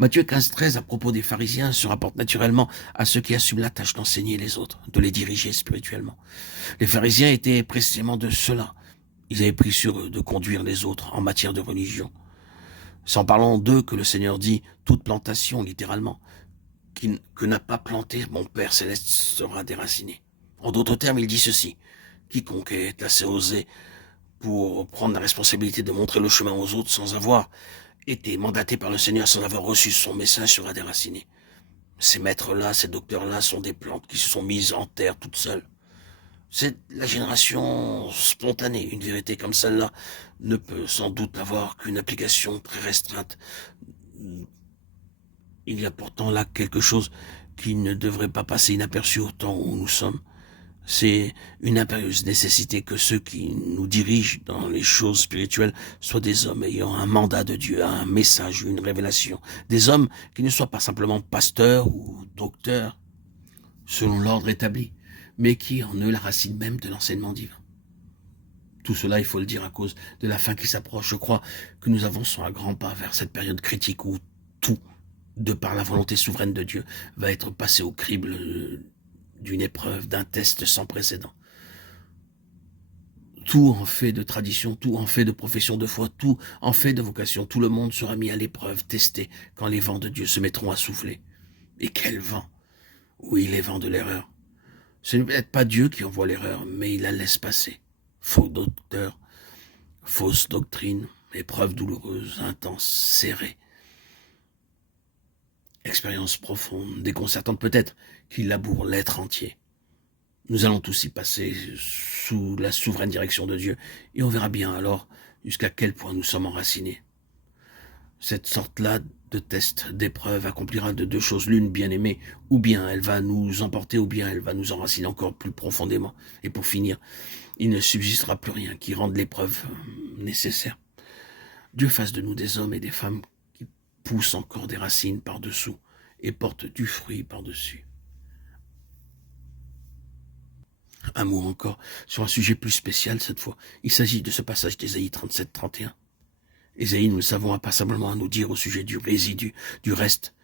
Matthieu 15,13 à propos des pharisiens se rapporte naturellement à ceux qui assument la tâche d'enseigner les autres, de les diriger spirituellement. Les pharisiens étaient précisément de ceux-là. Ils avaient pris sur eux de conduire les autres en matière de religion. C'est en parlant d'eux que le Seigneur dit « toute plantation », littéralement, que n'a pas planté mon Père Céleste sera déraciné. En d'autres termes, il dit ceci « quiconque est assez osé pour prendre la responsabilité de montrer le chemin aux autres sans avoir été mandaté par le Seigneur, sans avoir reçu son message, sera déraciné. » Ces maîtres-là, ces docteurs-là sont des plantes qui se sont mises en terre toutes seules. C'est la génération spontanée. Une vérité comme celle-là ne peut sans doute avoir qu'une application très restreinte. Il y a pourtant là quelque chose qui ne devrait pas passer inaperçu au temps où nous sommes. C'est une impérieuse nécessité que ceux qui nous dirigent dans les choses spirituelles soient des hommes ayant un mandat de Dieu, un message, une révélation. Des hommes qui ne soient pas simplement pasteurs ou docteurs, selon l'ordre établi, mais qui en eux la racine même de l'enseignement divin. Tout cela, il faut le dire, à cause de la fin qui s'approche. Je crois que nous avançons à grands pas vers cette période critique où tout, de par la volonté souveraine de Dieu, va être passé au crible d'une épreuve, d'un test sans précédent. Tout en fait de tradition, tout en fait de profession de foi, tout en fait de vocation. Tout le monde sera mis à l'épreuve, testé, quand les vents de Dieu se mettront à souffler. Et quel vent! Oui, les vents de l'erreur. Ce n'est peut-être pas Dieu qui envoie l'erreur, mais il la laisse passer. Faux docteurs, fausses doctrines, épreuves douloureuses, intenses, serrées. Expérience profonde, déconcertante peut-être, qui laboure l'être entier. Nous allons tous y passer sous la souveraine direction de Dieu, et on verra bien alors jusqu'à quel point nous sommes enracinés. Cette sorte-là de test, d'épreuve, accomplira de deux choses l'une, bien aimée, ou bien elle va nous emporter, ou bien elle va nous enraciner encore plus profondément. Et pour finir, il ne subsistera plus rien qui rende l'épreuve nécessaire. Dieu fasse de nous des hommes et des femmes qui poussent encore des racines par-dessous et portent du fruit par-dessus. Un mot encore sur un sujet plus spécial cette fois. Il s'agit de ce passage d'Ésaïe 37-31. Ésaïe, nous le savons, n'a pas simplement à nous dire au sujet du résidu, du reste.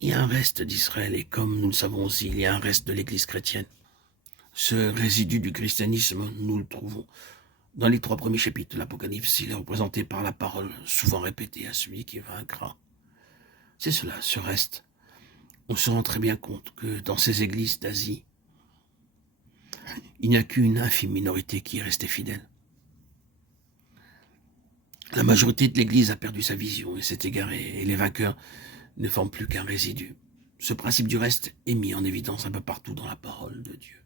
Il y a un reste d'Israël et comme nous le savons aussi, il y a un reste de l'Église chrétienne. Ce résidu du christianisme, nous le trouvons dans les 3 premiers chapitres de l'Apocalypse. Il est représenté par la parole souvent répétée à celui qui vaincra. C'est cela, ce reste. On se rend très bien compte que dans ces églises d'Asie, il n'y a qu'une infime minorité qui est restée fidèle. La majorité de l'Église a perdu sa vision et s'est égarée, et les vainqueurs ne forment plus qu'un résidu. Ce principe du reste est mis en évidence un peu partout dans la parole de Dieu.